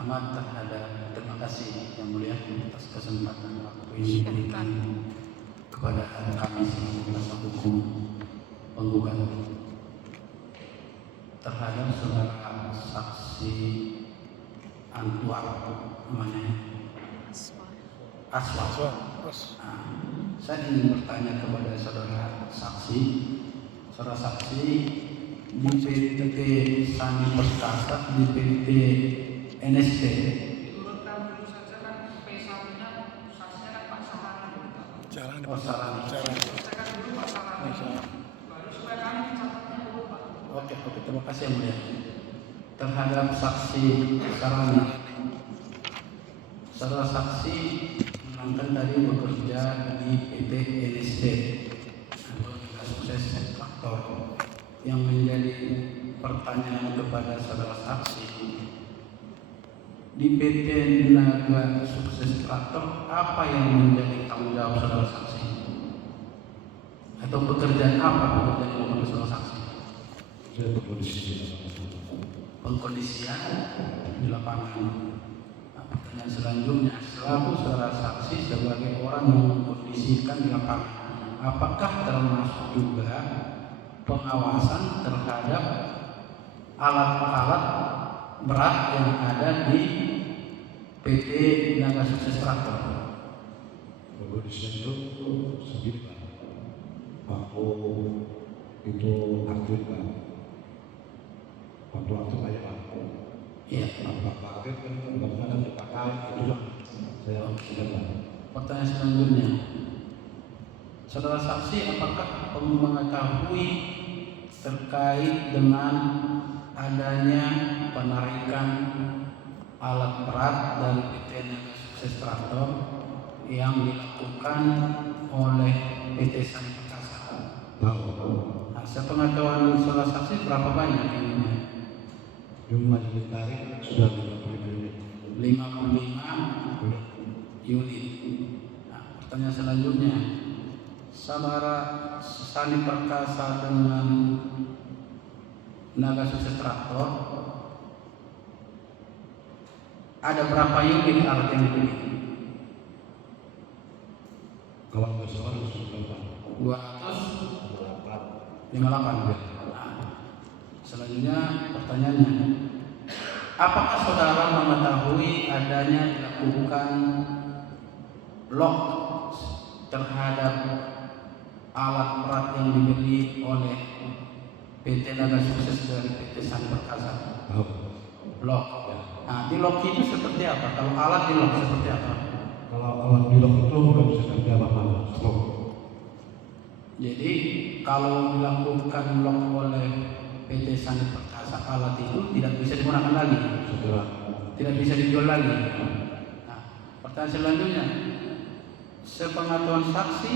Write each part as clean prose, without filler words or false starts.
pertama terima kasih yang mulia atas kesempatan waktu ini diberikan kepada kami sebagai kuasa hukum penggugat terhadap saudara saksi Anwar namanya Aswar. Saya ingin bertanya kepada saudara saksi di PT Sani Perkasa, di PT NST. Diturunkan dulu saja kan P1-nya saksinya kan Pak Sarani. Selesaikan dulu Pak Sarani. Baru supaya kami mencatatnya dulu Pak. Oke, terima kasih yang mulia. Terhadap saksi Sarani, saudara saksi menerangkan tadi bekerja di PT NST atau sukses faktor. Yang menjadi pertanyaan kepada saudara saksi, di PT Naga Sukses Traktor apa yang menjadi tanggung jawab saudara saksi? Atau pekerjaan apa pekerjaan yang dilakukan saudara saksi? Pengkondisian di lapangan. Nah, pertanyaan selanjutnya, selaku saudara saksi sebagai orang yang mengkondisikan di lapangan, apakah termasuk juga pengawasan terhadap alat-alat berat yang ada di PT Naga Sukses Traktor? Pengkondisian itu sendiri Pak. Aku itu aktif Pak. Waktu banyak Pak. Iya. Pak aktif kan nggak dipakai itu lah. Saya Pak. Pertanyaan selanjutnya, saudara saksi apakah mengetahui terkait dengan adanya penarikan alat berat dari PT Naga Sukses Traktor yang dilakukan oleh PT Sani Perkasa? Tahu. Nah, sepengetahuan saudara saksi berapa banyak ininya? Jumlah yang ditarik sudah 50 unit. 55 unit. Nah, pertanyaan selanjutnya, saudara Sani Perkasa dengan Naga Sukses Traktor ada berapa unit alat yang dibeli? Kalau nggak salah sudah Pak. 258. Nah, selanjutnya pertanyaannya, apakah saudara mengetahui adanya dilakukan lock terhadap alat berat yang dibeli oleh PT Naga Sukses dari PT Sani Perkasa? Tahu. Lock. Nah, di lock itu seperti apa? Kalau alat di lock seperti apa? Kalau alat bilok itu nggak bisa kerja apa-apa. Stop. Jadi kalau dilakukan lock oleh PT Sani Perkasa, alat itu tidak bisa digunakan lagi, Segera. tidak bisa dijual lagi. Nah, pertanyaan selanjutnya, sepengetahuan saksi,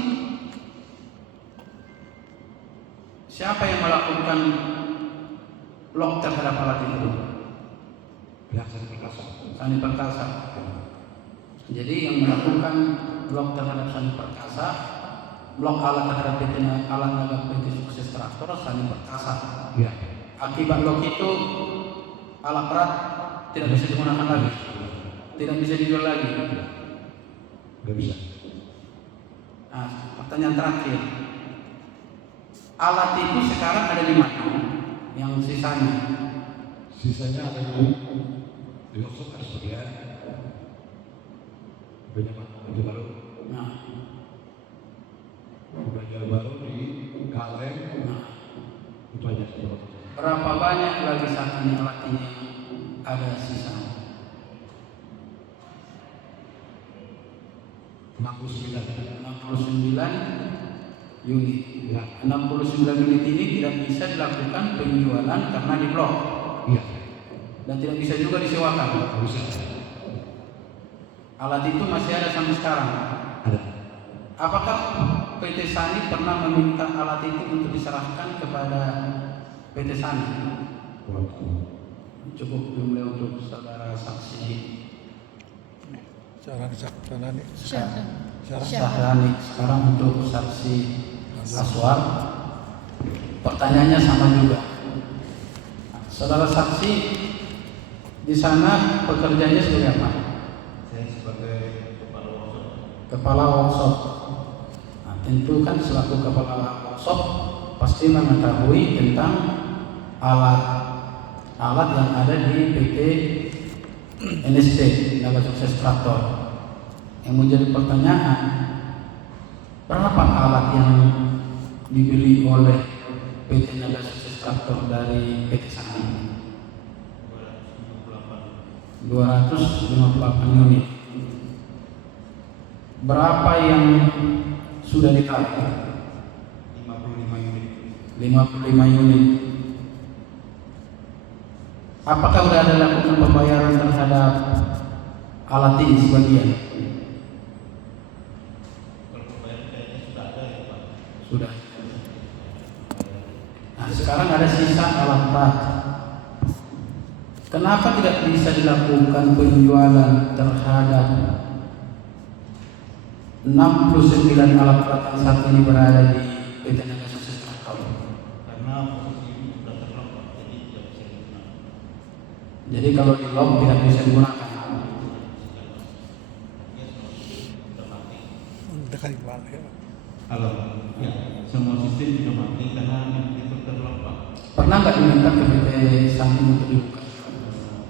siapa yang melakukan lock terhadap alat itu? Pihak Sani Perkasa. Sani Perkasa. Jadi yang melakukan lock terhadap Sani Perkasa, lock alat terhadap alat Naga PT Sukses Traktor Sani Perkasa. Iya. Akibat lock itu alat berat tidak bisa digunakan lagi, tidak bisa dijual lagi. Nggak bisa. Nah, pertanyaan terakhir, alat itu sekarang ada di mana? Yang sisanya? Sisanya ada di workshop ada sebagian. Banyak Pak. Baju baru. Nah, Baju baru di Kaleng. Itu aja. berapa banyak lagi saat ini alat ini yang ada sisanya? 69 unit. Ya. 69 unit ini tidak bisa dilakukan penjualan karena di blok Iya. dan tidak bisa juga disewakan. Nggak bisa. Alat itu masih ada sampai sekarang. Ada. Apakah PT Sani pernah meminta alat itu untuk diserahkan kepada PT Sani? Cukup jumlah untuk saudara saksi Syahrani. Sekarang untuk saksi Aswar, pertanyaannya sama juga. Saudara saksi Di sana pekerjaannya sebagai apa? Saya sebagai kepala workshop. Kepala workshop. Nah, tentu kan selaku kepala workshop pasti mengetahui tentang alat yang ada di PT NST Naga Sukses Traktor. Yang menjadi pertanyaan, berapa alat yang dibeli oleh PT Naga Sukses Traktor dari PT Sani? 258 unit. Berapa yang sudah ditarik? 55 unit. 55 unit. Apakah sudah ada lakukan pembayaran terhadap alat ini sebagian? Kalau pembayaran kayaknya sudah ada ya Pak. Sudah. Nah, sekarang ada sisa alat berat. Kenapa tidak bisa dilakukan penjualan terhadap 69 alat berat yang saat ini berada di PT Naga Sukses Traktor? Karena posisi ini sudah terlock Pak, jadi tidak bisa digunakan. Jadi kalau di lock tidak bisa digunakan. Halo, ya, semua sistem sudah mati karena itu terlock Pak. Pernah nggak diminta ke PT Sani untuk dibuka?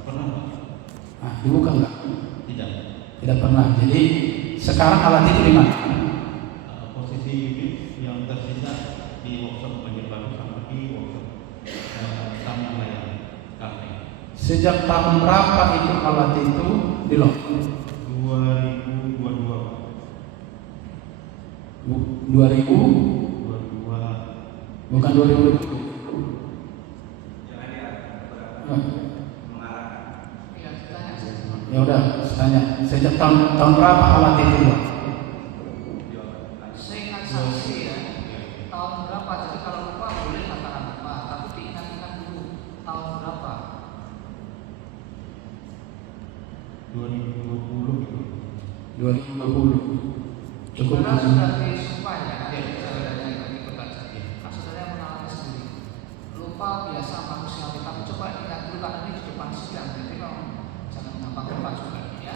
Pernah Pak? Nah, dibuka nggak? Tidak. Tidak pernah. Jadi sekarang alat itu di mana? Posisi unit yang tersisa di workshop Banjarbaru sama di workshop Taman Layang Kafe. Sejak tahun berapa itu alat itu di lock? 2022 Pak. 2000? 22. Bukan 2020. Iya, ditanya. Ya udah, tanya. Sejak tahun berapa alat itu di lock? Seingat saksi ya, tahun berapa? Jadi kalau lupa boleh katakan lupa, tapi diingat-ingat dulu tahun berapa. 2020 gitu. 2020. Cukup. Saudara sudah disumpah ya, saudaranya yang ikut aja. Nah, saudara yang mengalami sendiri. Lupa biasa manusiawi, tapi coba ingat dulu karena ini di depan sidang, jadi kalau jangan gampang lupa juga ya.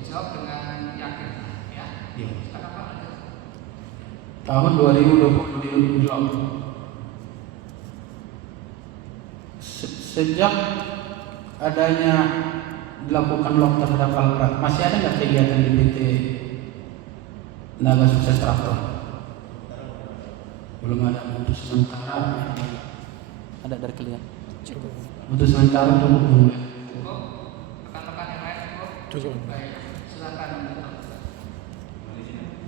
Dijawab dengan yakin ya. Iya. Sekarang apa ada? Tahun 2020 di lock. Sejak adanya dilakukan lock terhadap alat berat, masih ada nggak kegiatan di PT Naga Sukses Traktor? Belum ada. Untuk sementara ada dari kalian. Untuk sementara cukup dulu. Cukup? Rekan-rekan yang lain cukup? Cukup. Baik, silakan.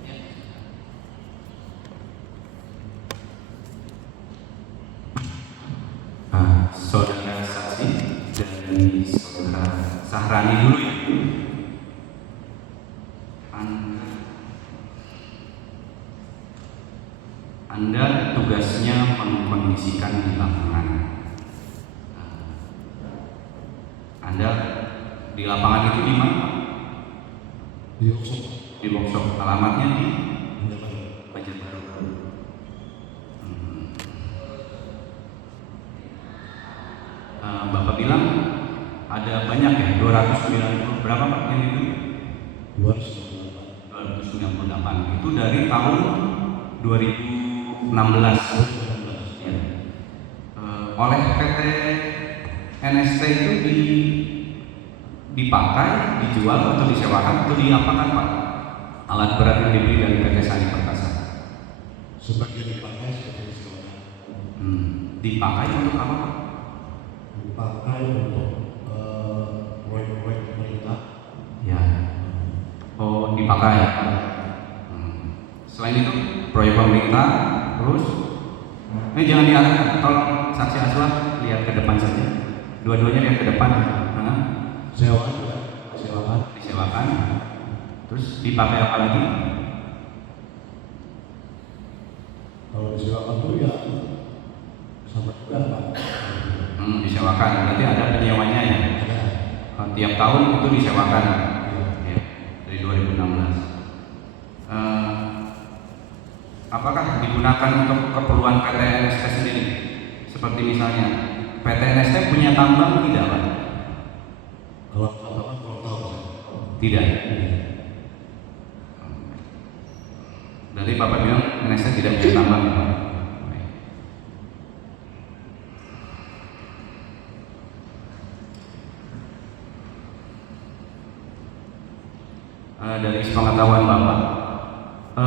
Ya. Saudara saksi dari saudara Sahrani dulu ya. Anda tugasnya mengkondisikan di lapangan. Anda di lapangan itu di mana? Di workshop. Di workshop. Alamatnya di Banjarbaru. Banjarbaru. Bapak bilang ada banyak ya, 290 berapa Pak yang itu? 298. Itu dari tahun 2016. Ya. Oleh PT NST itu dipakai, dijual atau disewakan atau diapakan Pak? Alat berat yang dibeli dari PT Sani Perkasa. Sebagian dipakai, sebagian disewakan. Dipakai untuk apa Pak? Dipakai untuk proyek-proyek pemerintah. Ya. Oh, dipakai. Selain itu, proyek pemerintah, terus ini jangan dialihkan. Tolong saksi Aswad lihat ke depan saja. Dua-duanya lihat ke depan. Sewakan juga. Sewakan. Disewakan. Terus dipakai apa lagi? Kalau disewakan tuh ya sama juga Pak. Disewakan. Berarti ada penyewanya ya. Ada. Tiap tahun itu disewakan. Ya, dari 2016. Apakah digunakan untuk keperluan PT NST sendiri? Seperti misalnya PT NST punya tambang tidak Pak? Kalau apa kalau tahu Tidak. Dari Bapak bilang NST tidak punya tambang ya Pak? Dari pengetahuan Bapak,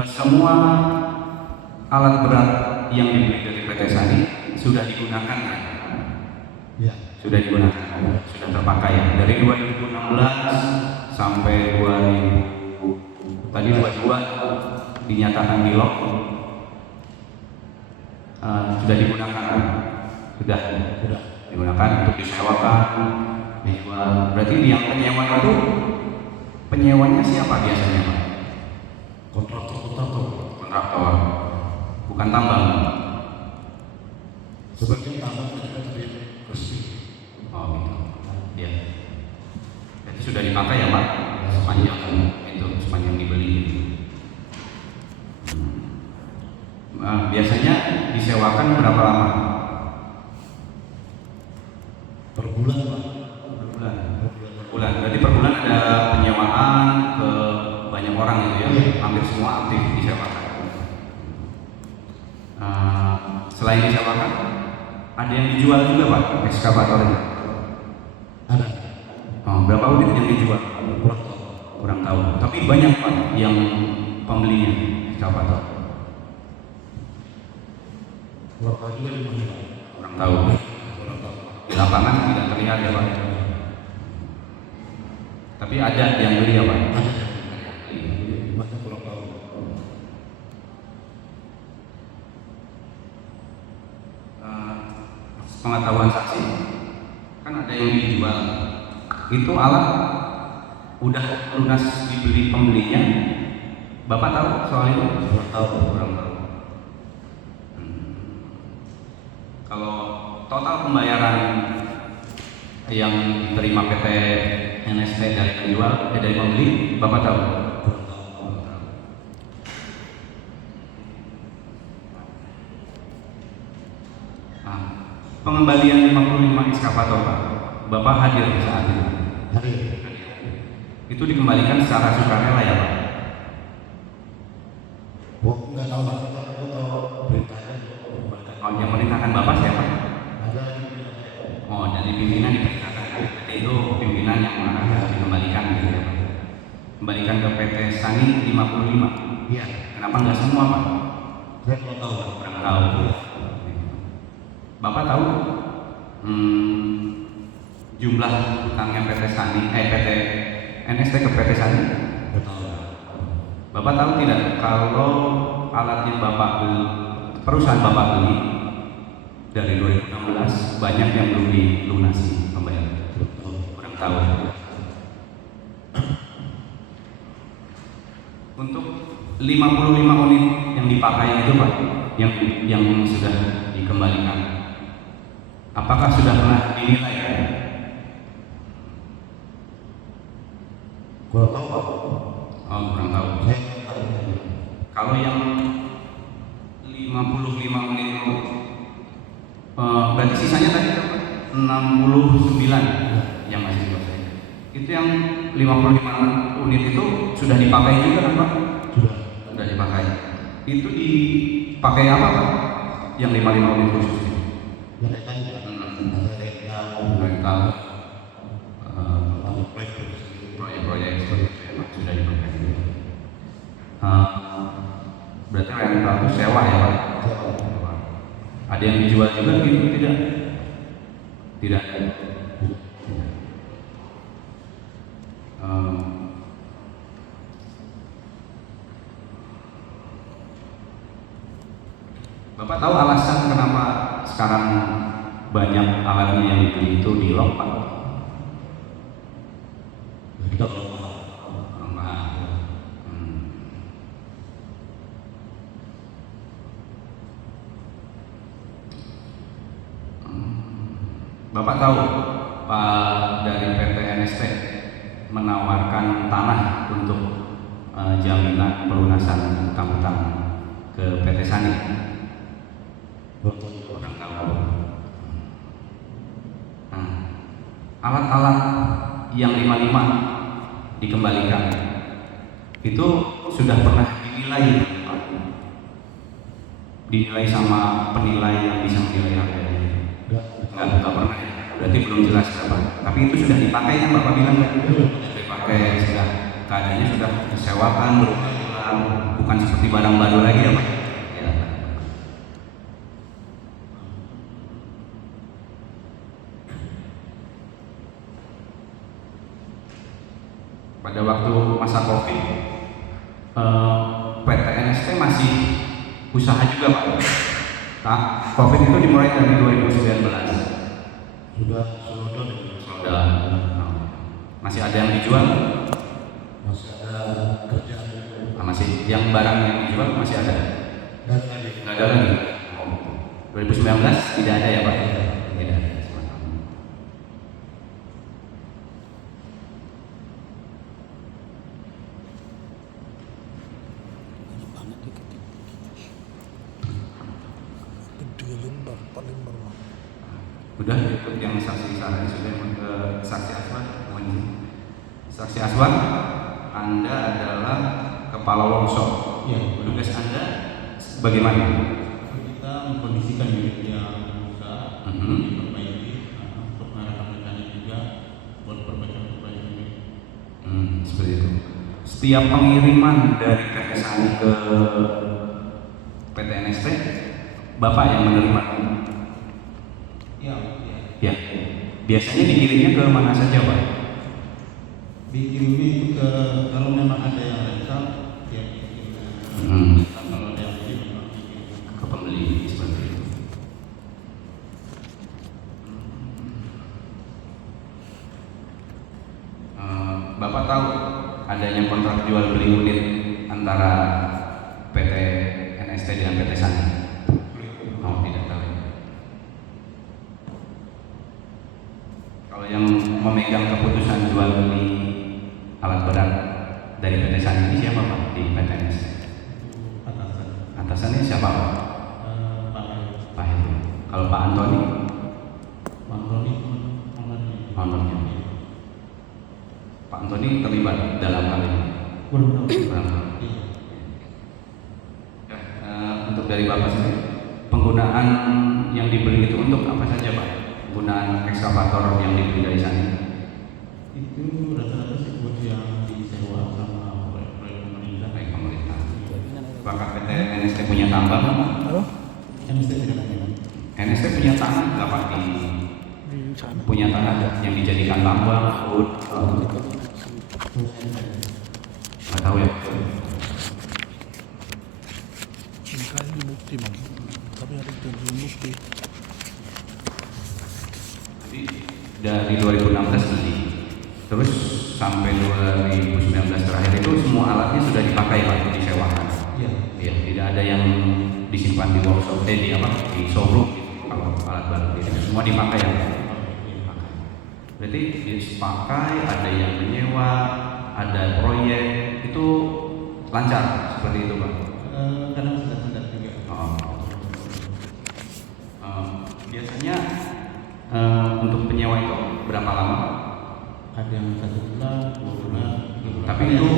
semua alat berat yang dibeli dari PT Sani sudah digunakan kan? ya Sudah digunakan, sudah terpakai ya. Dari 2016 sampai 2022 dinyatakan di lock, sudah digunakan, sudah digunakan untuk disewakan, dijual. Berarti yang penyewa itu penyewanya siapa biasanya Pak? Kontraktor, bukan tambang. sebagian tambang mereka tapi resmi. Oh gitu. Ya. Jadi sudah dipakai ya Pak sepanjang dibeli. Biasanya disewakan berapa lama? Per bulan Pak. Per bulan. Berarti per bulan ada penyewaan ke banyak orang gitu ya? Hampir semua aktif disewakan. Selain disewakan, ada yang dijual juga Pak ekskavatornya? Ada. Berapa unit yang dijual? Kurang tahu. Tapi banyak Pak yang pembelinya ekskavator. Berapa juga di mana? Kurang tahu. Di lapangan tidak terlihat ya Pak. Tapi ada yang beli ya Pak. Ada. Banyak kurang tahu. Pengetahuan saksi kan ada yang dijual. Itu alat udah lunas dibeli pembelinya. Bapak tahu soal itu? Kurang tahu. Kurang tahu. Kalau total pembayaran yang diterima PT NST dari penjual, dari pembeli, Bapak tahu? Kurang tahu. Pengembalian 55 ekskavator Pak, Bapak hadir saat itu? Hari. Itu dikembalikan secara sukarela ya Pak? Nggak tahu Pak. Aku tahu beritanya. Oh, yang merintahkan Bapak siapa? Ada. Oh, dari pimpinan diperintahkan. Berarti itu pimpinan yang mengarahkan dikembalikan gitu ya Pak? Kembalikan ke PT Sani 55. Iya. Kenapa nggak semua Pak? Saya kurang tahu Pak. Kurang tahu. Bapak tahu jumlah utangnya PT NST ke PT Sani? Nggak tahu. Bapak tahu tidak kalau alat yang Bapak beli, perusahaan Bapak beli dari 2016 banyak yang belum dilunasi pembayaran? Kurang tahu. Untuk 55 unit yang dipakai itu Pak, yang sudah dikembalikan, apakah sudah pernah dinilai? Kurang tahu Pak. Oh, kurang tahu. Kalau yang 55 unit itu, berarti sisanya tadi berapa? 69 yang masih dikuasai. Itu yang 55 unit itu sudah dipakai juga kan Pak? Sudah dipakai. Itu dipakai apa Pak? Yang 55 unit khusus itu? Rental, proyek-proyek seperti itu ya Pak, sudah dipakai. Berarti rental itu sewa ya Pak? Ada yang dijual juga gitu? Tidak? Tidak. Bapak tahu alasan kenapa sekarang banyak alatnya yang dibeli itu di lock Pak? Kurang paham. Bapak tahu Pak dari PT NST menawarkan tanah untuk jaminan pelunasan utang-utang ke PT Sani? Kurang tahu. Alat-alat yang 55 dikembalikan itu sudah pernah dinilai sama penilai yang bisa menilai harganya? Enggak pernah ya? Berarti belum jelas berapa. Tapi itu sudah dipakai kan Bapak bilang kan? Dipakai, sudah keadaannya sudah disewakan, berulang, bukan seperti barang baru lagi ya Pak? Ya. Pada waktu masa COVID, PT NST masih usaha juga Pak. Nah, COVID itu dimulai dari 2019. Sudah masih ada yang dijual? masih ada kerjaan. Nah, masih yang barang yang dijual masih ada? Nggak ada lagi. 2019 tidak ada ya Pak? Tidak ada. Udah ikut yang saksi Sarani sudah ke saksi Aswan. Saksi Aswan, Anda adalah kepala workshop. Ya. Tugas Anda bagaimana? Kita mengkondisikan unit yang rusak, diperbaiki, untuk mengarahkan mekanik juga buat perbaikan unit. Seperti itu. Setiap pengiriman dari PT Sani ke PT NST, Bapak yang menerima? Ya. Biasanya dikirimnya ke mana saja Pak? Dikirimnya itu ke, kalau memang ada yang rental, ya kalau ada yang beli memang Ke pembeli seperti itu. Bapak tahu adanya kontrak jual beli unit antara PT NST dengan PT Sani? Oh, tidak tahu. Kalau yang memegang keputusan jual beli alat berat dari PT Sani ini siapa Pak di PT NST? Atasannya siapa Pak? Pak Heru. Kalau Pak Antoni? Honornya. Pak Antoni terlibat dalam hal ini? Kurang tahu. Untuk dari Bapak sendiri, penggunaan yang dibeli itu untuk apa saja Pak? Penggunaan ekskavator yang dibeli dari Sani? Itu rata-rata sih buat yang disewa sama proyek pemerintah. Baik pemerintah. Apakah PT NST punya tambang? NST tidak punya. NST punya tanah nggak Pak di punya tanah yang dijadikan tambang? Nggak tahu ya. Ini bukti bang, tapi ada bukti. Jadi dari 2016 nanti, terus sampai 2019 terakhir itu semua alatnya sudah dipakai Pak, disewakan. Iya. Ya, tidak ada yang disimpan di workshop, di showroom gitu. Kalau alat baru itu semua dipakai ya. Berarti dipakai, ada yang menyewa, ada proyek, itu lancar seperti itu Pak. Kadang sedang juga. Biasanya untuk penyewa itu berapa lama? Ada yang 1 bulan, 2 bulan, 3 bulan. Tapi itu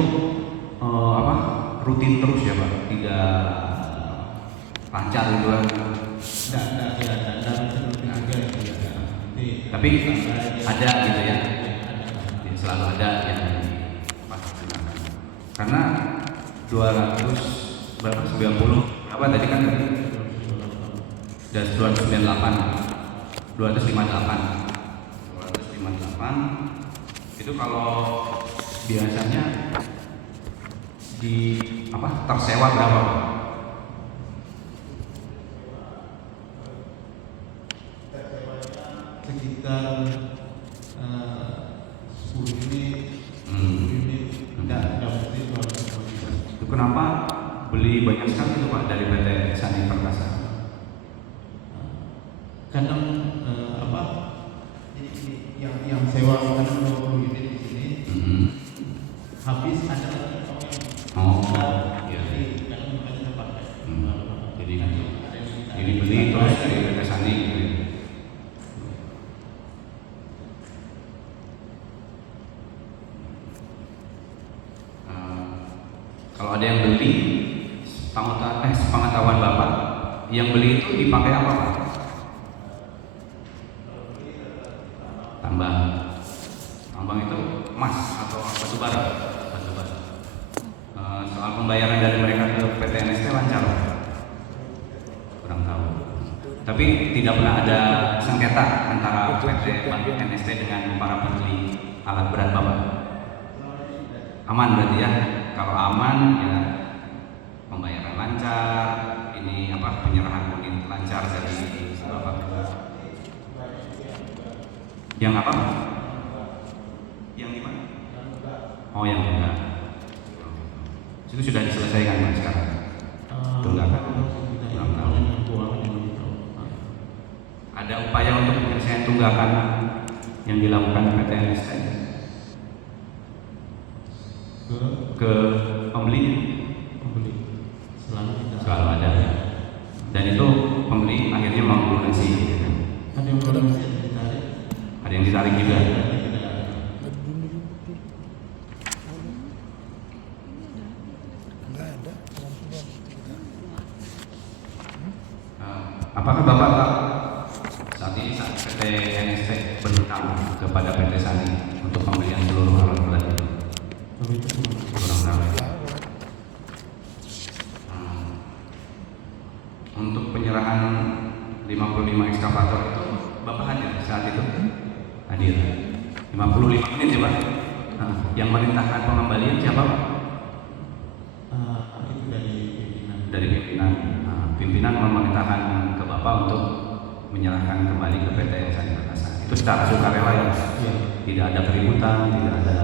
rutin terus ya Pak? Tidak lancar gitu kan? Tapi ada gitu ya? Selalu ada yang digunakan. Karena 290 berapa tadi kan? Dan 258 itu kalau biasanya di tersewa berapa? Sekitar 10 unit, tidak mesti 200. Itu kenapa beli banyak sekali itu Pak dari PT Sani Perkasa? Kadang yang sewa kadang 20 unit di sini, habis ada Iya. kadang mereka pakai. Jadi beli terus dari PT Sani gitu. Yang beli itu dipakai apa Pak? Tambang. Tambang itu emas atau batu bara? Batu bara. Soal pembayaran dari mereka ke PT NST lancar Pak? Kurang tahu. Tapi tidak pernah ada sengketa antara PT NST dengan para pembeli alat berat Bapak? Aman berarti ya? Kalau aman ya pembayaran lancar, ini apa, penyerahan unit lancar dari Bapak. Yang apa? Yang gimana? Oh yang enggak. Itu sudah diselesaikan Pak sekarang? Tunggakan? Kurang tahu. Ada upaya untuk penyelesaian tunggakan yang dilakukan PT NST ke pembeli? Selalu ada. Dan itu pembeli akhirnya mau melunasi. Ada yang ditarik juga. Apakah Bapak tahu saat ini PT NST berhutang kepada PT Sani untuk pembelian seluruh alat berat itu? Kurang tahu. Untuk penyerahan 55 ekskavator itu Bapak hadir saat itu? Hadir. 55 menit ya Pak? Yang merintahkan pengembalian siapa Pak? Itu Dari pimpinan. Pimpinan memerintahkan ke Bapak untuk menyerahkan kembali ke PT Sani Perkasa. Itu secara sukarela ya? Iya. Tidak ada keributan, tidak ada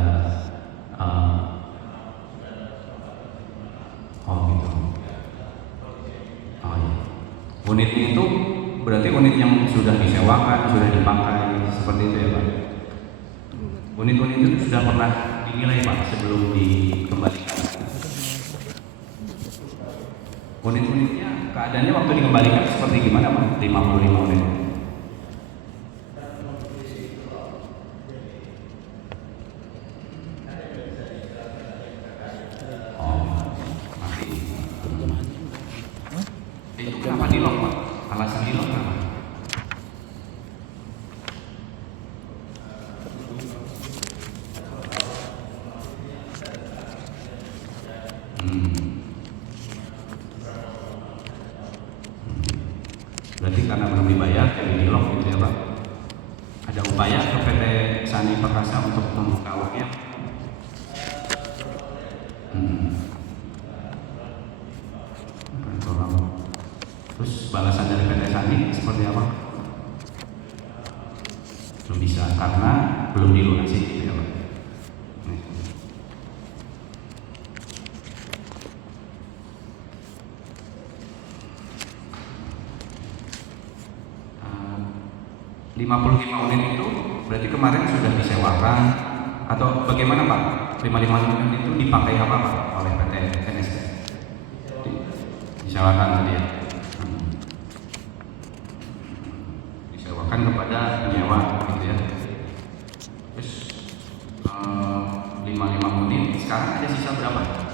oh gitu. Oh iya. Unitnya itu berarti unit yang sudah disewakan, sudah dipakai, seperti itu ya Pak? Unit-unit itu sudah pernah dinilai Pak sebelum dikembalikan? Unit-unitnya keadaannya waktu dikembalikan seperti gimana Pak? 55 unit. Oh, masih. Itu kenapa di-lock Pak? Alasan di-lock kenapa? Berarti karena belum dibayar jadi di-lock gitu ya Pak? Ada upaya ke PT Sani Perkasa untuk membuka uangnya? Terus balasan dari PT Sani seperti apa? Belum bisa karena belum dilunasi gitu ya Pak? Nih. 55 unit itu berarti kemarin sudah disewakan atau bagaimana Pak? 55 unit itu dipakai apa Pak oleh PT NST? Disewakan tadi ya? Disewakan kepada penyewa gitu ya. Terus 55 unit sekarang ada sisa berapa?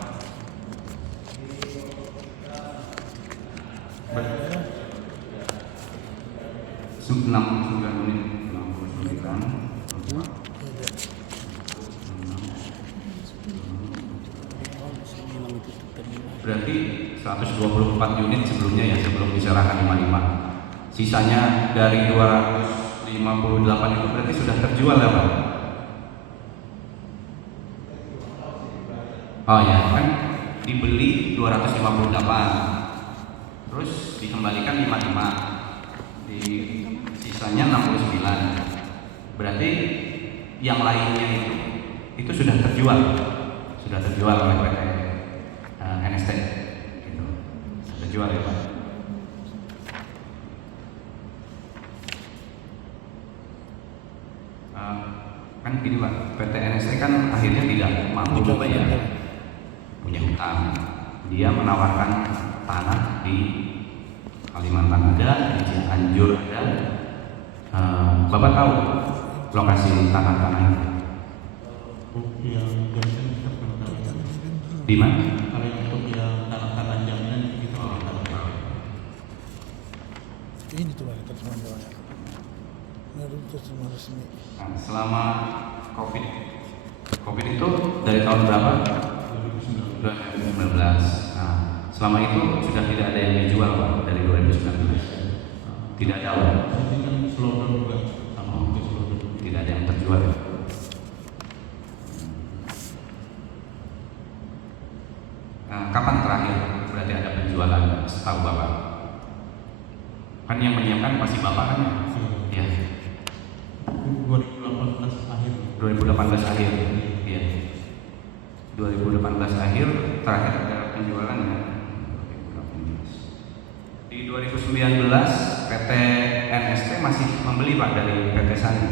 69 unit, 69. Berarti 124 unit sebelumnya ya, sebelum diserahkan 55. Sisanya dari 258 itu berarti sudah terjual ya Pak? Oh ya kan, dibeli 258, terus dikembalikan 55, di sisanya 69. Berarti yang lainnya itu sudah terjual oleh PT NST, gitu. Terjual ya Pak. Kan gini Pak, PT NST kan akhirnya tidak mampu membayar, punya hutang. Dia menawarkan tanah di Kalimantan ada, di Cianjur ada. Bapak tahu lokasi tanah-tanah itu? Yang Di mana? kalau untuk yang tanah-tanah jaminan itu Baru terima resmi. Nah, selama COVID itu dari tahun berapa? 2019. Nah, selama itu sudah tidak ada yang dijual Pak dari 2019. Tidak ada. Ini kan slowdown juga sama untuk slowdown. Tidak ada yang terjual. Nah, kapan terakhir berarti ada penjualan setahu Bapak? Kan yang menyiapkan masih Bapak kan ya? Iya. 2018 akhir. 2018 akhir. Iya. 2018 akhir terakhir ada penjualan ya. Di 2019 PT NST masih membeli Pak dari PT Sani.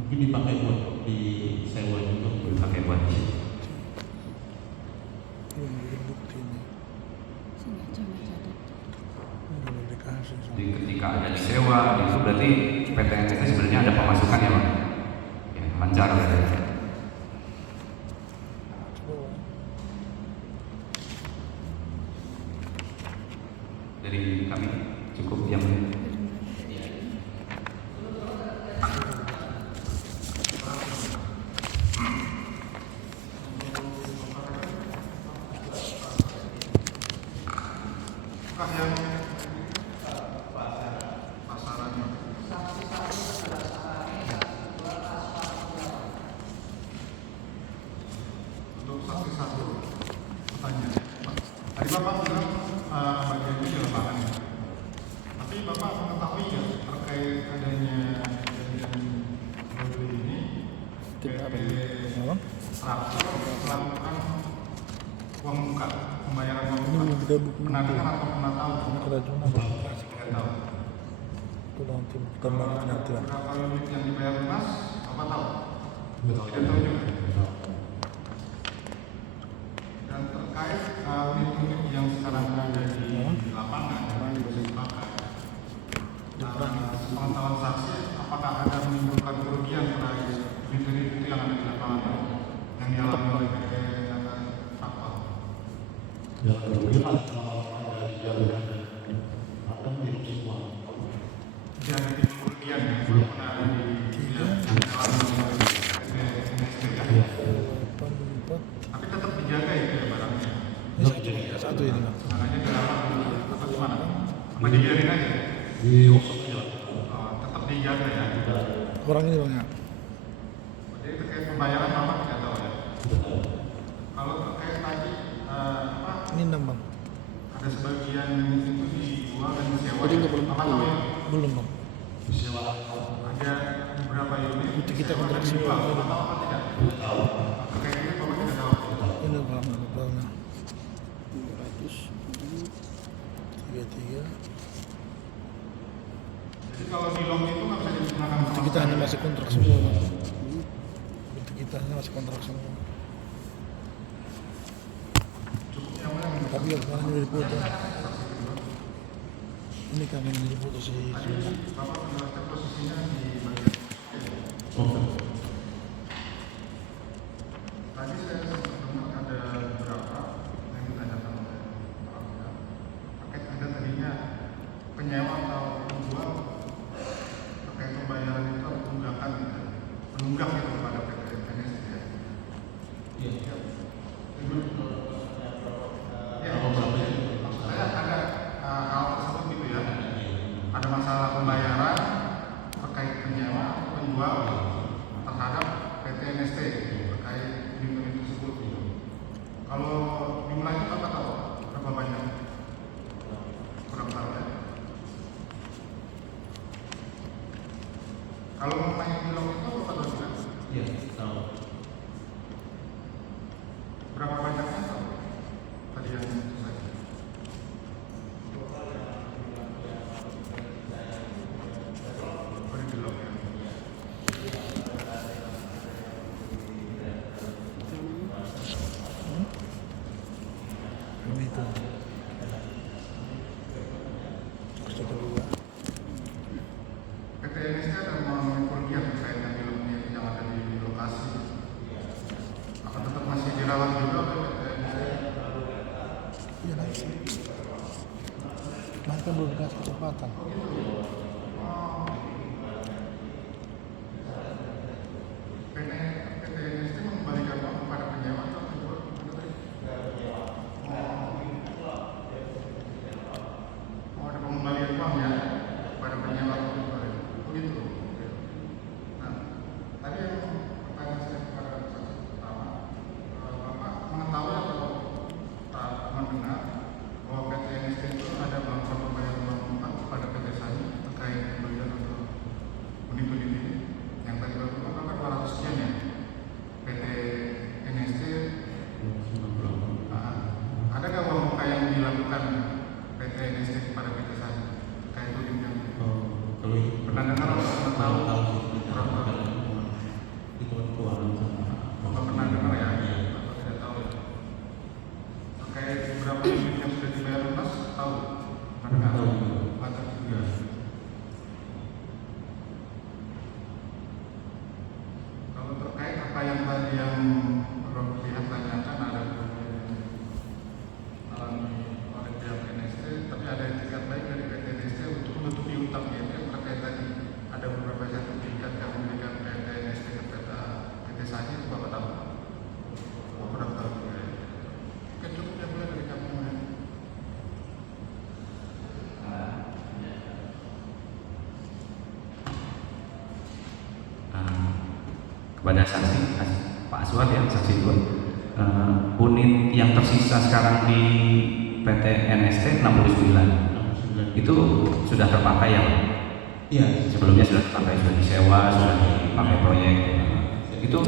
Mungkin dipakai buat disewa juga. Dipakai buat di sini. Belum bikin bukti ini. Belum dikasih. Jadi ketika ada disewa itu berarti PT NST sebenarnya ada pemasukan ya Pak. Ya, lancar ya. Dari kami cukup yang Untuk saksi satu pertanyaan, Pak. Tadi Bapak bilang bagiannya di lapangan. Tapi Bapak mengetahui ya terkait adanya kejadian mobil ini, Raptor melakukan uang muka, pembayaran uang Ini muka. belum kita bukti. Pernah dengar atau pernah tahu? Ini keracunan. Tidak tahu. Itu nanti pertambangan nanti lah. Berapa unit yang dibayar lunas? Bapak tahu? Tidak tahu juga. Dan terkait unit-unit yang sekarang ada di lapangan yang dipakai, pengetahuan saksi, apakah ada menimbulkan kerugian pada unit-unit itu yang ada di lapangan yang dialami oleh PT Raptor? Ya, kemudian ada di jalur akan hidup semua. Tidak ada kerugian yang belum pernah ada di dialami oleh PT NST ya. Tapi tetap dijaga itu ya barangnya. Satu ini. Makanya dirawat dulu apa gimana? Apa dibiarin aja? Di workshop aja. Tetap dijaga ya. Orang ini banyak. Jadi terkait pembayaran Bapak tidak tahu ya. Kalau terkait tadi apa? Ini 6 bang. Ada sebagian itu dijual dan disewa. Jadi nggak belum Bapak tahu ya? Belum bang. Ada beberapa unit. Itu kita disewa dan kontraksi dijual. dulu. Bapak tahu apa tidak? Terkait ini Bapak tidak tahu. Ini bang. Totalnya 33. Jadi kalau di long itu nggak bisa digunakan Itu kita hanya masih kontrak semua bang. Itu kita hanya masih kontrak semua. yang mana? Tapi yang sekarang ini dipoto. Ini kami ini dipoto si. Bapak menjelaskan posisinya di bagian. Tadi saya sempat dengar ada beberapa yang ditanyakan oleh Pak Bunda. Terkait ada tadinya penyewa atau penjual terkait pembayaran itu atau tunggakan gitu. Penunggak itu kepada PT NST ya. Iya. Ya, maksud saya ada hal tersebut gitu ya. Ada masalah pembayaran terkait penyewa atau penjual terhadap PT NST terkait unit-unit tersebut gitu. Kalau jumlahnya Bapak tahu berapa banyak? Kurang tahu ya. Kalau mengenai bilang itu Bapak tahu tidak? Iya, tahu. Berapa banyaknya tahu? Tadi yang itu saja. Bergelok ya. Ini itu. Terus yang kedua. PT NST ada mengalami kerugian Pernah dengar atau pernah tahu? tahu sih berapa itu keuangan sama Bapak pernah dengar ya? Atau tidak tahu ya? Terkait beberapa unit yang sudah dibayar lunas, tahu? Pernah dengar? Tahu. Baca juga. Kalau terkait apa yang tadi yang Prof. Lihat tanyakan, ada problem yang alami oleh pihak NST, tapi ada etikat baik dari PT NST untuk menutupi utang ya, terkait tadi ada beberapa sertifikat yang memberikan PT NST kepada PT Saji, itu Bapak tahu? Bapak udah tahu juga ya? Oke, cukup ya, boleh dari kami. Kepada saksi Pak Aswad ya, saksi 2, unit yang tersisa sekarang di PT NST 69 itu sudah terpakai ya Pak? iya Sebelumnya sudah terpakai, sudah disewa, sudah dipakai proyek. Itu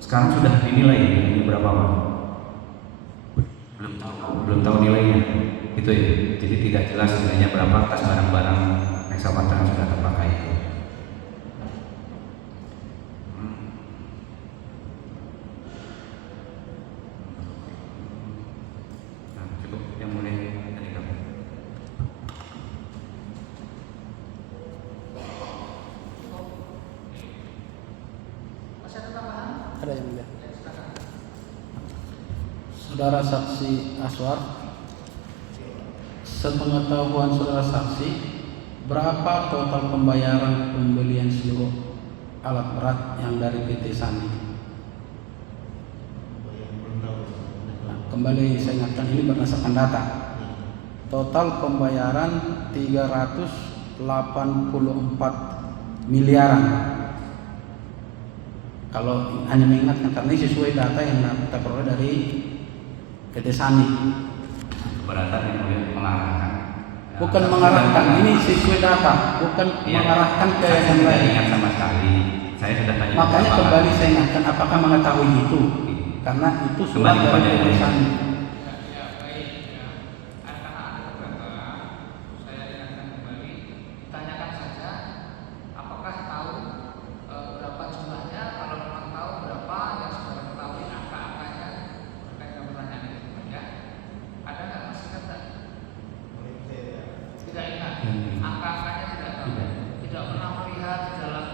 sekarang sudah dinilai nilainya berapa Pak? Belum tahu nilainya. Itu ya. Jadi tidak jelas nilainya berapa atas barang-barang ekskavator yang sudah terpakai itu. Nah, cukup yang mulai dari kami. Masih ada tambahan? Ada yang mulia. Saudara saksi Aswar, sepengetahuan saudara saksi, berapa total pembayaran pembelian seluruh alat berat yang dari PT Sandi? Nah, kembali saya ingatkan, ini berdasarkan data. Total pembayaran 384 miliaran. Kalau hanya mengingatkan, karena ini sesuai data yang kita peroleh dari PT Sani. Keberatan yang boleh mengarahkan. Bukan mengarahkan, ini sesuai data, bukan Iya. mengarahkan ke Saya yang tidak lain. ingat sama sekali. Saya sudah tanya. Makanya beberapa kembali kali. saya ingatkan, apakah mengetahui itu? Karena itu surat Kembali dari kepada PT yang Sani. Ya, baik ya. Karena ada beberapa, saya ingatkan kembali, tanyakan saja apakah tahu berapa jumlahnya, kalau memang tahu berapa yang saudara ketahui angka-angkanya terkait dengan pertanyaan itu ya. Ada nggak, masih ingat nggak? Tidak ingat, angka-angkanya tidak tahu, tidak pernah melihat di dalam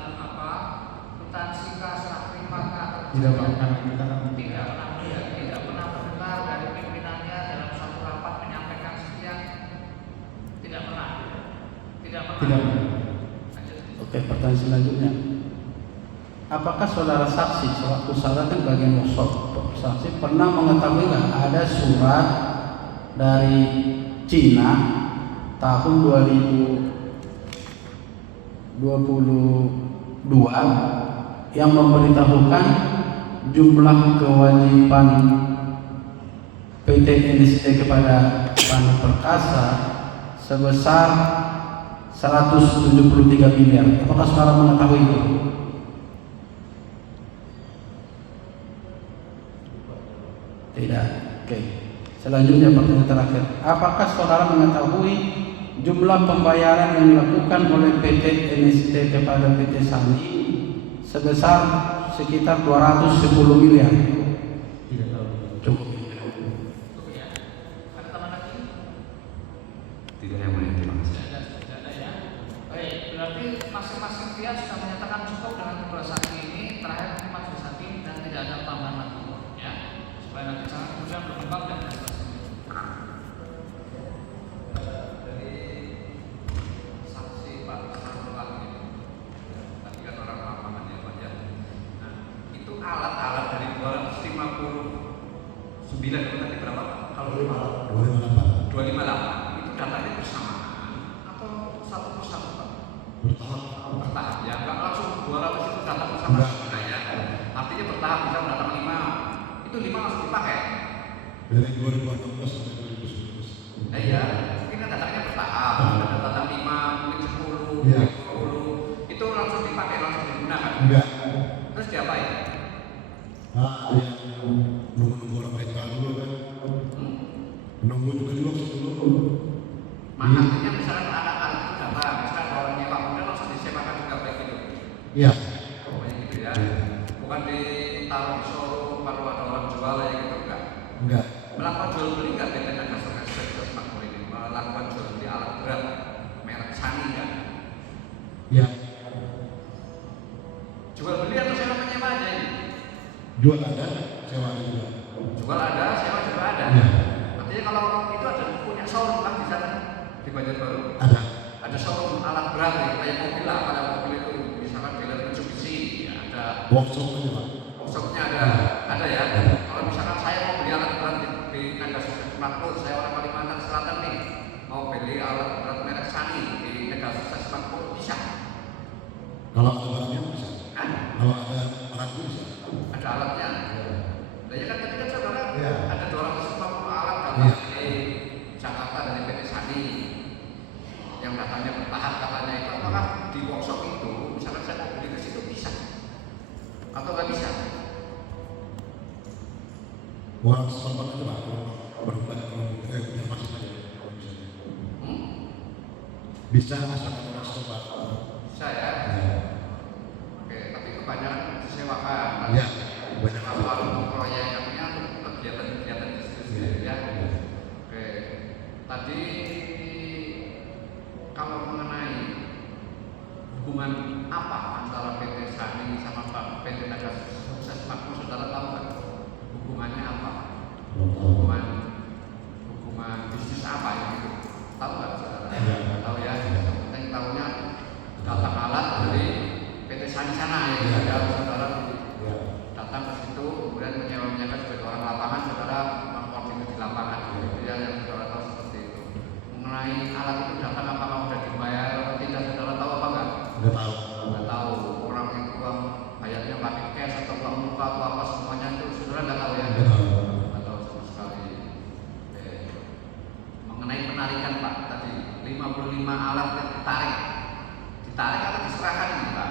kwitansi kah, serah terima kah, atau Tidak pernah kita kan tidak pernah melihat, tidak pernah mendengar dari pimpinannya dalam suatu rapat menyampaikan sekian, tidak pernah. tidak. Lanjut. Oke, pertanyaan selanjutnya. Apakah saudara saksi, sewaktu saudara kan bagian workshop, saksi pernah mengetahui nggak ada surat dari Cina tahun 2022 yang memberitahukan jumlah kewajiban PT NST kepada Pani Perkasa sebesar 173 miliar. Apakah saudara mengetahui itu? Tidak. Oke. Selanjutnya pertanyaan terakhir. Apakah saudara mengetahui jumlah pembayaran yang dilakukan oleh PT NST kepada PT Sandi sebesar sekitar 210 miliar? tidak tahu Cukup. Cukup ya. Ada tambahan lagi? Tidak yang boleh, terima kasih. Tidak ada ya. Baik, berarti masing-masing pihak sudah menyatakan cukup dengan kedua saksi ini. Terakhir ini majelis hakim dan tidak ada tambahan lagi ya. Supaya nanti jangan kemudian berkembang dan selesai. Dari saksi Pak Sarul lagi. Tadi kan orang lapangan ya Pak ya. Nah, itu alat-alat dari 259 itu tadi berapa Pak? Kalau 258 itu datanya bersamaan atau satu persatu Pak? Bertahap ya, nggak langsung 200 itu data bersama sebenarnya. Artinya bertahap, bisa datang 5 itu 5 langsung dipakai. Dari 2018 sampai 2019. Nah iya, mungkin kan datanya bertahap, ada data 5, mungkin 10, Iya. 20 itu langsung dipakai, langsung digunakan. Enggak. Terus diapain? Yang nunggu orang lain dulu kan. Nunggu juga sebelum. Artinya misalkan ada alat itu data, misalkan orang nyewa model langsung di Iya. Pokoknya gitu ya. Bukan ditaruh di showroom kalau ada orang jual ya gitu Enggak. Melakukan jual beli nggak dengan kasus makmur ini? Melakukan jual beli alat berat merek Sani kan? Iya. Jual beli atau sewa menyewa aja ini? Jual ada, sewa ada juga. Jual ada, sewa juga ada. Iya. Artinya kalau itu ada punya showroom lah di sana di Banjarbaru. Ada. Ada showroom alat berat ya, kayak mobil lah, pada mobil itu misalkan dealer Mitsubishi, ya ada Workshop aja Pak. workshopnya ada ya. Kalau misalkan saya mau beli alat berat di Nagasukses Makmur, saya orang Kalimantan Selatan nih, mau beli alat berat merek Sani di Nagasukses Makmur bisa. Kalau ada barangnya bisa. Kan? Kalau ada alatnya bisa. Ada alatnya. Nah, ya kan tadi kan saudara Iya. ada 240 alat kan Iya. dari Jakarta dari PT Sani yang datangnya bertahap katanya itu apakah di workshop itu misalkan saya mau beli ke situ bisa atau nggak bisa? Orang setempat aja Pak. Berbuat masih aja kalau bisa. Bisa asalkan orang setempat. Bisa ya. Iya. Oke, tapi kebanyakan disewakan. Iya. Banyak. Selalu proyeknya untuk kegiatan-kegiatan bisnis ya. Oke, tadi kalau mengenai hubungan apa antara PT Sani sama PT Nagasukses Makmur, saudara tahu nggak? Hubungannya apa? Hubungan bisnis apa ya gitu? Tahu nggak saudara? Tahu ya. Yang penting tahunya datang alat dari PT Sani sana ya, saudara. Datang ke situ, kemudian menyewa-menyewa sebagai orang lapangan, saudara mengkoordinir di lapangan, gitu ya, yang saudara tahu seperti itu. Mengenai alat itu datang apakah sudah dibayar atau tidak, saudara tahu apa enggak? Enggak tahu. Enggak tahu. Orang yang uang bayarnya pakai cash atau uang muka atau apa semuanya itu, saudara enggak tahu ya? Enggak tahu. Enggak tahu sama sekali. Oke. Mengenai penarikan Pak tadi, 55 alat yang ditarik atau diserahkan ini Pak?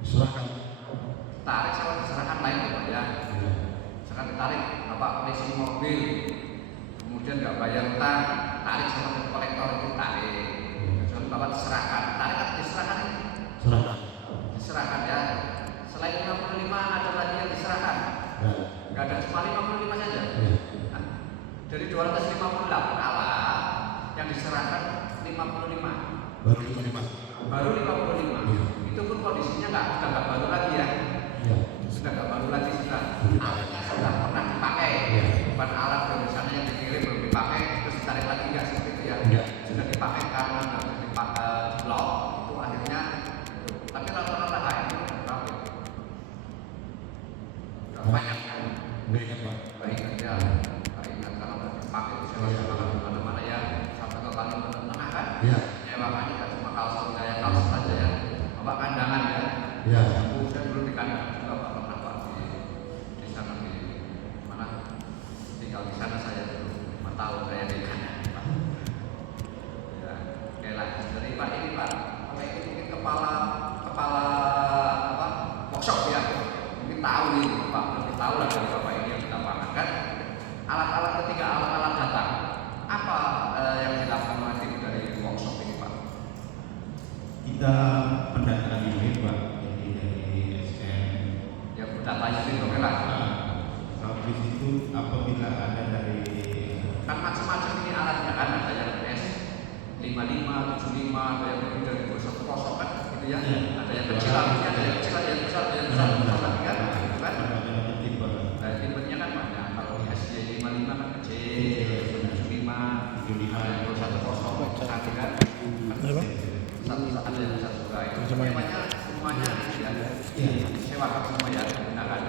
Diserahkan. Tarik sama diserahkan lain ya Pak ya. Misalkan ditarik Bapak leasing mobil, kemudian nggak bayar utang, tarik sama debt kolektor itu tarik. Kecuali Bapak diserahkan, tarik atau diserahkan ini? Serahkan. Diserahkan ya. Selain 55 ada lagi yang diserahkan. Nggak ada, cuma 55 saja. Nah, dari 258 alat yang diserahkan 55. Baru 55. Baru 55. Itu pun kondisinya sudah nggak baru lagi ya. Iya. Sudah nggak baru lagi, sudah alatnya sudah pernah dipakai, bukan alat yang misalnya yang dikirim belum dipakai terus ditarik lagi nggak seperti itu ya. Enggak. Sudah dipakai karena sudah dipakai blok itu akhirnya. Tapi rata-rata itu berapa? Banyak kan? Enggak ingat Pak. Baik ya, baik karena sudah dipakai disewa-sewakan di mana-mana ya, sampai ke Kalimantan Tengah kan? Iya. Nyewakannya kan cuma kalsel kayak kalsel saja ya, bapak kandangan ya. Iya. Saya dulu di kandang juga Pak, pernah Pak di sana di mana tinggal di sana saya dulu 5 tahun saya di kandang Pak. Ya, oke lagi dari Pak ini Pak, kalau ini mungkin kepala apa workshop ya, mungkin tahu nih Pak, lebih tahu lah dari Bapak ini yang kita pakai alat-alat ketika alat-alat datang apa yang dilakukan oleh tim dari workshop ini Pak? Kita pendataan unit Pak, jadi dari SN. Ya datanya itu oke lah. Habis itu apabila ada dari Kan macam-macam ini alatnya kan, ada yang S55, 75, ada yang lebih dari 21 kan gitu ya. Ada yang kecil, ada yang kecil, ada yang besar, ada yang besar, lagi kan, gitu kan. Nah, tipenya kan banyak. Kalau di SJ55 kan kecil, 75, ada yang 21, satu kan. Ada yang besar juga itu. Semuanya ya, disewakan semua ya, digunakan.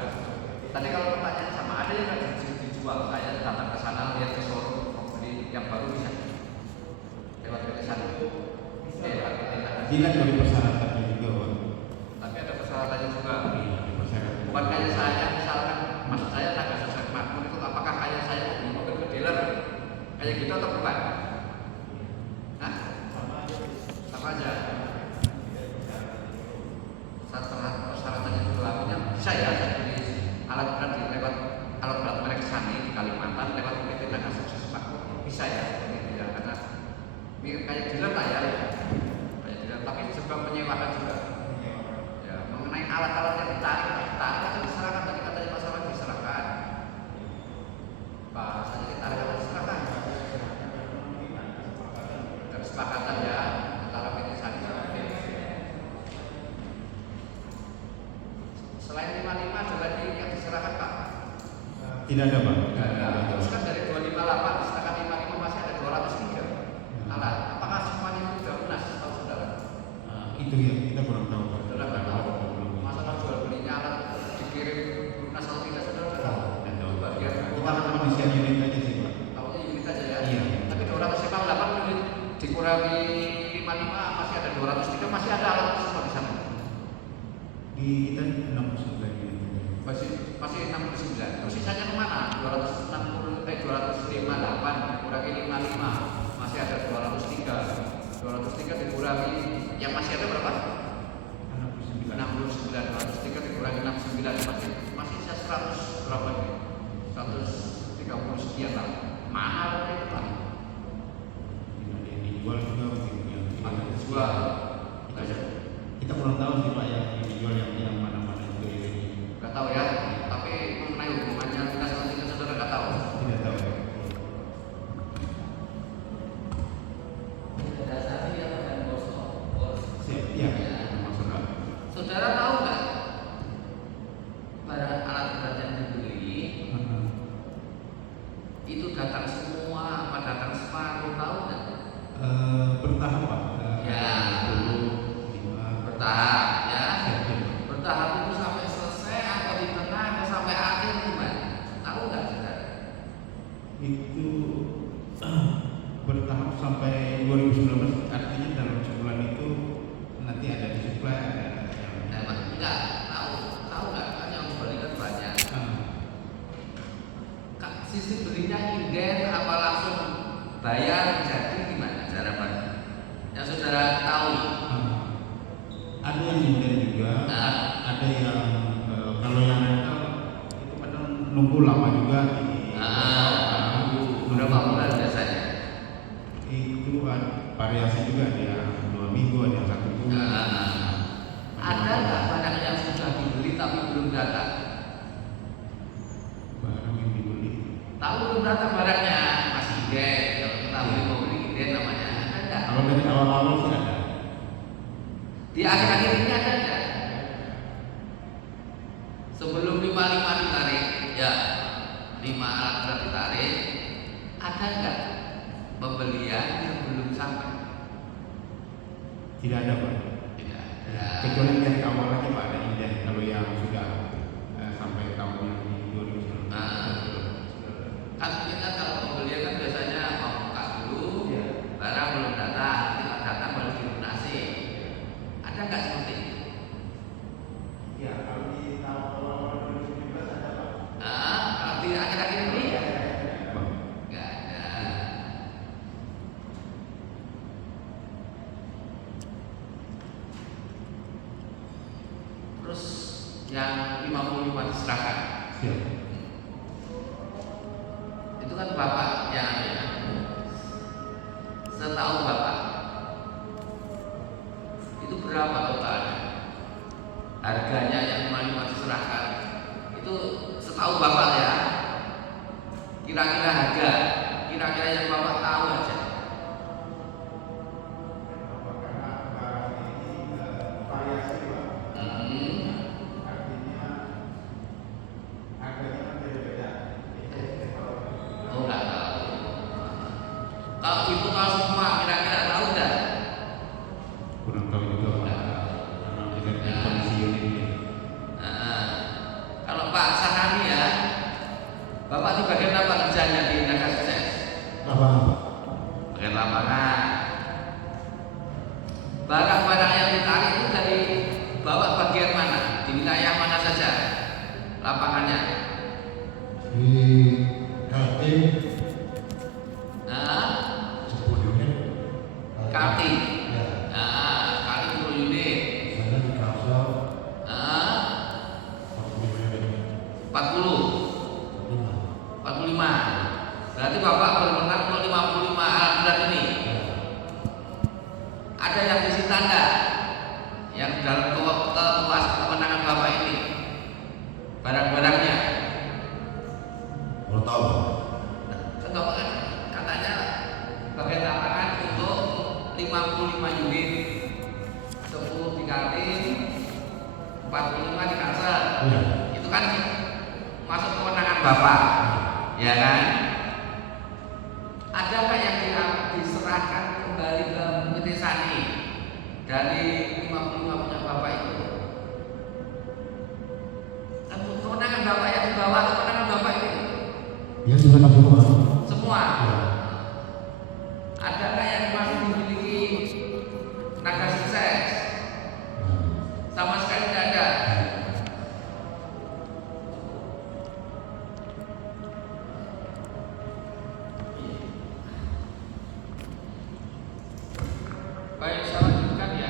Tadi kalau pertanyaan sama ada yang nggak dijual, saya datang ke sana lihat di showroom mau beli yang baru bisa lewat ke sana. Lewat PT Nagasukses. tidak dari persyaratannya juga Pak. Tapi ada persyaratannya juga. Persyaratan. Bukan kayak saya misalkan, maksud saya Nagasukses Makmur itu apakah kayak saya mau beli mobil ke dealer kayak gitu atau bukan? Hah? Sama aja. Persyaratannya juga artinya bisa ya saya beli alat berat lewat alat berat merek Sani di Kalimantan lewat PT Nagasukses Makmur bisa ya gitu ya, karena ini kayak dealer lah ya, kayak dealer, tapi juga menyewakan Tidak ada Pak. Terus kan dari 258 diserahkan 55 masih ada 203 alat. Apakah semuanya itu sudah lunas tahu saudara? Itu yang kita kurang tahu Pak. Saudara nggak tahu. Masalah jual belinya alat dikirim lunas atau tidak saudara nggak tahu. Tidak tahu. Itu bagian Kita cuma di siang unit aja sih Pak. tahunya unit aja ya. Iya. Tapi 258 unit dikurangi 55 masih ada 203 masih ada alat semua di sana. Di kita 69 unit. Masih 69. Terus sisanya kemana? 258 dikurangi 55 masih ada 203 dikurangi yang masih ada berapa? 69. 203 dikurangi 69 masih sisa 100 berapa nih? 130 sekian lah. Mahal itu Pak. Tidak ada yang dijual juga mungkin yang Jual. kita kurang tahu sih Pak yang dijual yang mana-mana juga ini. Gak tahu ya. Tapi mengenai hubungannya kita sama kita saudara gak tahu. Tidak tahu. Iya, maksud Pak. Saudara tahu nggak barang alat berat yang dibeli itu datang semua apa datang separuh, tahu nggak? Bertahap Pak. Ya. 10, 5. Bertahap ya. Bertahap itu sampai selesai atau di tengah atau sampai akhir gimana? Tahu nggak saudara? Itu bertahap sampai 2019, artinya dalam sebulan itu nanti ada disuplai ada yang Enggak tahu nggak kan yang membelikan banyak. Sistem belinya inden apa langsung bayar jadi gimana cara Pak? Yang saudara tahu? ada yang inden juga, ada yang kalau yang rental itu kadang nunggu lama juga Berapa bulan biasanya? itu variasi juga, ada yang 2 minggu, ada yang 1 bulan. Ada nggak barang yang sudah dibeli tapi belum datang? Barang yang dibeli Tahu belum datang barangnya masih inden. Kalau kita beli mau beli inden namanya. Ada nggak? kalau dari awal-awal sih ada. Di akhir-akhir ini ada nggak? Sebelum 55 ditarik, ya 5 alat berat ditarik, ada nggak pembelian yang belum sampai? Tidak ada Pak. Tidak ada. Kecuali dari awal aja Pak ada inden. Kalau yang sudah sampai tahun yang di 2019. Kan kita kalau pembelian kan biasanya mau buka dulu, Iya. barang belum datang, tidak datang baru dilunasi. Ada nggak seperti itu? Ya, kalau di tahun 2017 ada Pak. Kalau di akhir-akhir ini Pak. nggak ada. Terus yang 55 diserahkan. Siap. Itu kan Bapak yang setahu Bapak itu berapa totalnya? Harganya yang 55 diserahkan itu setahu Bapak ya. Kira-kira harga, kira-kira yang Bapak tahu aja. Karena barang ini variasi Pak. Artinya harganya kan beda-beda. Oh nggak tahu. Kalau itu tahu semua, kira-kira tahu nggak? Kurang tahu juga Pak. Karena dengan kondisi unit ini. Kalau Pak Sahani ya, Bapak di bagian apa kerjanya di Naga Sukses? Apa? Bagian lapangan. Barang-barang yang ditarik itu dari Bapak bagian mana? Di wilayah mana saja? Lapangannya? Di Kaltim Nah, 10 unit. Kaltim. Ya, Kaltim 10 unit. sana di Kalsel Nah, 45 unit. 40. 45. Berarti Bapak berwenang untuk 55 alat berat ini. Ada yang disita enggak? Yang dalam kewenangan Bapak ini barang-barangnya. Mau tahu? Kan Bapak kan katanya bagian lapangan untuk 55 unit, 10 di Kaltim, 45 di Kalsel. Iya. Itu kan masuk kewenangan Bapak, ya kan? Ada nggak yang diserahkan kembali ke PT Sani dari 55 punya Bapak itu? Kewenangan Bapak yang dibawa, kewenangan Bapak itu? Ya sudah semua. Semua. Ada nggak yang masih dimiliki Naga Sukses? Sama sekali tidak ada. Baik, saya lanjutkan ya.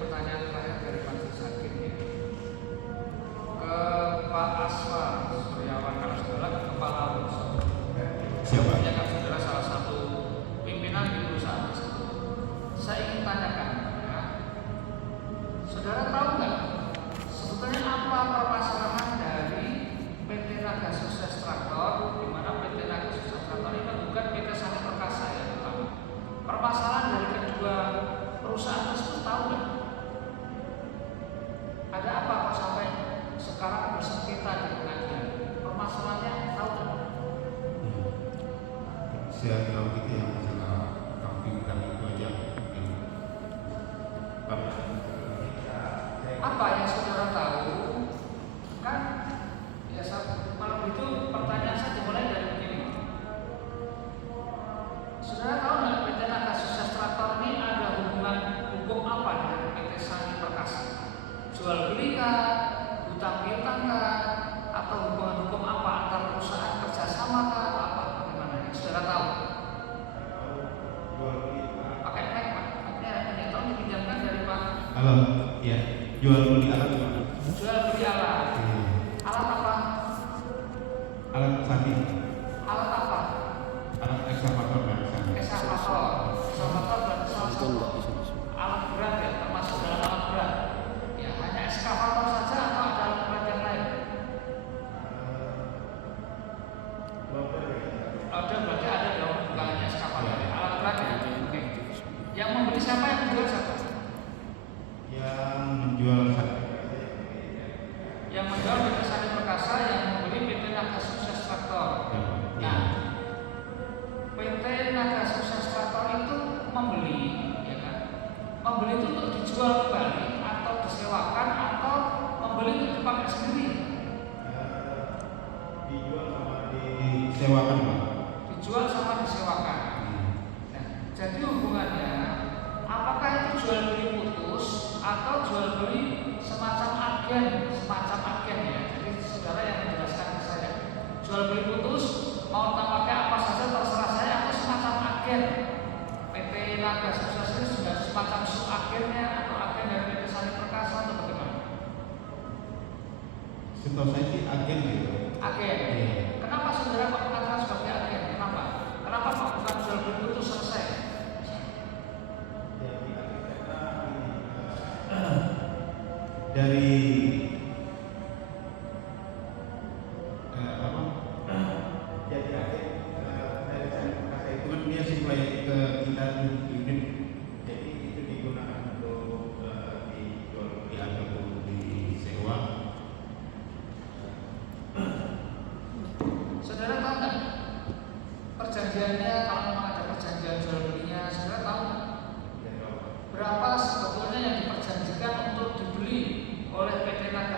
Pertanyaan terakhir dari Majelis Hakim ini ke Pak Aswar Suryawan Karasudara, Kepala Urusan. Siapa? Dia kan saudara salah satu pimpinan di perusahaan tersebut. Saya ingin tanyakan, ya, saudara tahu nggak sebetulnya apa permasalahan dari PT Naga Sukses Traktor, di mana PT Naga Sukses Traktor ini bukan PT Sani Perkasa yang utama. Permasalahan dari kedua perusahaan tersebut tahu nggak? Ada apa kok sampai sekarang bersengketa di pengadilan? Permasalahannya tahu nggak? Saya tahu itu yang masalah kampung dan itu aja. Apa yang saudara tahu? Kan ya kalau itu pertanyaan saya dimulai dari begini. Saudara tahu nggak PT Naga Sukses Traktor ini ada hubungan hukum apa dengan PT Sani Perkasa? Jual beli kah? Hutang piutang kah? Atau hubungan hukum apa antar perusahaan kerjasama kah? Atau apa? Bagaimana? Yang saudara tahu? Pakai mic Pak. Ini penyetor dipinjamkan dari Pak. Halo, ya. Jual beli alat gimana? Jual beli alat. Alat apa? Alat Sani, Alat apa? alat ekskavator dan Sani. Ekskavator. Ekskavator berarti salah satu alat berat ya, termasuk dalam alat berat. Ya, hanya ekskavator saja atau ada alat berat yang lain? Ada berarti ada dong, bukan hanya ekskavator. Alat berat ya. Oke. Yang membeli siapa, yang menjual siapa? Yang menjual Sani. Yang menjual PT Sani Perkasa, yang membeli PT Naga Sukses Traktor. Nah, PT Naga Sukses Traktor itu membeli, ya kan? Membeli itu untuk dijual kembali atau disewakan atau membeli untuk dipakai sendiri? Dijual sama disewakan, Pak. Dijual sama disewakan. Nah, jadi hubungannya apakah itu jual beli putus atau jual beli semacam agen ya? Jadi saudara yang menjelaskan ke saya, jual beli putus mau tampaknya apa saja terserah saya atau semacam agen. PT Naga Sukses itu sudah semacam sub agennya atau agen dari PT Sani Perkasa atau bagaimana? Setahu saya sih agen gitu. Agen. Iya. Kenapa saudara kok mengatakan sebagai agen? Kenapa? Kenapa kok bukan jual beli putus selesai? Dari jadi agen dari Sani Perkasa itu kan dia supply ke kita unit, jadi itu digunakan untuk dijual beli ataupun disewa. Saudara tahu nggak perjanjiannya, kalau memang ada perjanjian jual belinya, saudara tahu nggak? Berapa sebetulnya yang diperjanjikan untuk dibeli oleh PT Naga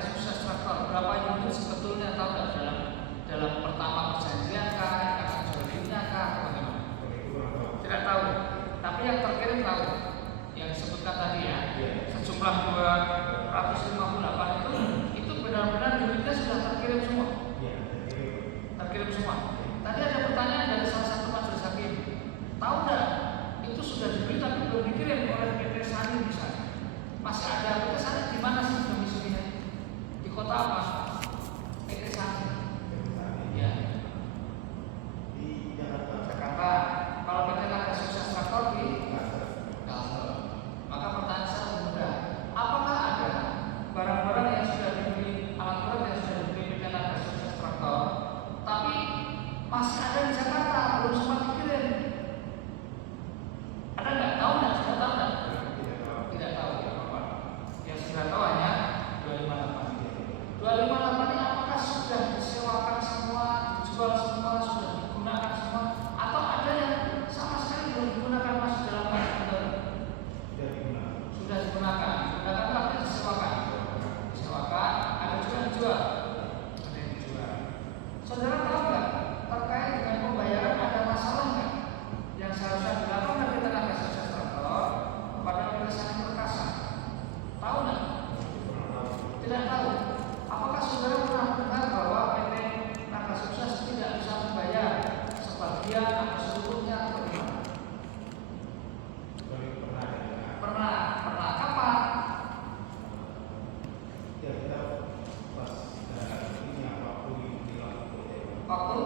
waktu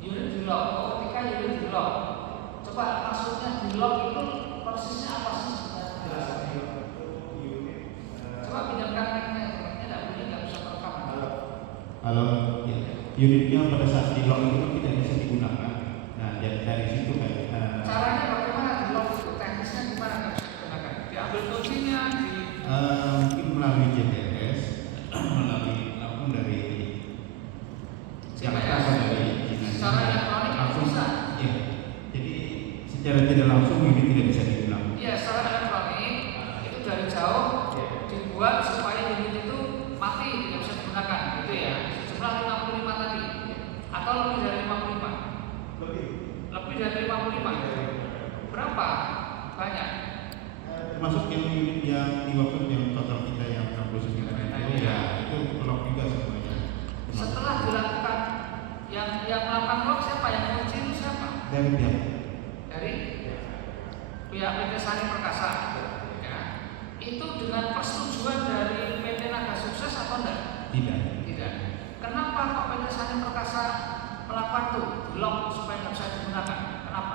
unit di lock. Ketika unit di lock, coba maksudnya di lock itu persisnya apa sih? Coba pinjamkan mic-nya, tidak bunyi, nggak bisa terekam. Kalau ya, unitnya pada saat di lock itu tidak bisa digunakan. Nah, dari situ kan Caranya bagaimana di lock itu? Teknisnya gimana nggak bisa digunakan? Diambil kuncinya, mungkin melalui GPRS, melalui langsung dari CPS. Secara elektronik langsung bisa. ya. Jadi secara tidak langsung unit tidak bisa digunakan. Iya, secara elektronik itu dari jauh dibuat supaya unit itu mati, tidak bisa digunakan, gitu ya. Sejumlah 55 tadi, atau lebih dari 55. Lebih dari 55. Berapa? Banyak. Termasuk yang unit yang di waktu yang total kita yang 69 itu ya itu lock juga semuanya. Setelah dilakukan yang melakukan lock siapa? Yang kunci itu siapa? Dari pihak Dari pihak PT Sani Perkasa. Ya. Itu dengan persetujuan dari PT Naga Sukses atau enggak? tidak. Tidak. Kenapa kok PT Sani Perkasa melakukan itu? Lock supaya nggak bisa digunakan. Kenapa?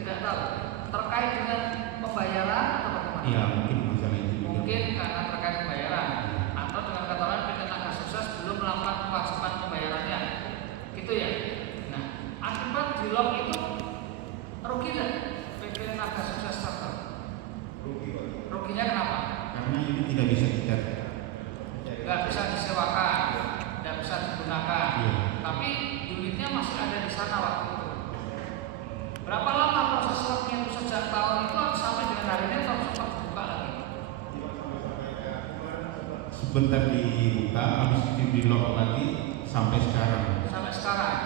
Tidak tahu. Terkait dengan pembayaran atau bagaimana? Ya mungkin masalah itu juga. Mungkin karena terkait pembayaran atau dengan kata lain PT Naga Sukses belum melakukan kewajiban pembayarannya, gitu ya. Nah, akibat di lock itu rugi nggak PT Naga Sukses Starter? Ruginya kenapa? Karena ini tidak bisa kita Nggak bisa disewakan, nggak bisa digunakan, Iya. tapi unitnya masih ada di sana waktu itu. Berapa lama proses locknya itu sejak tahun itu sampai dengan hari ini atau sempat dibuka lagi? sebentar dibuka, habis itu di lock lagi sampai sekarang. Sampai sekarang.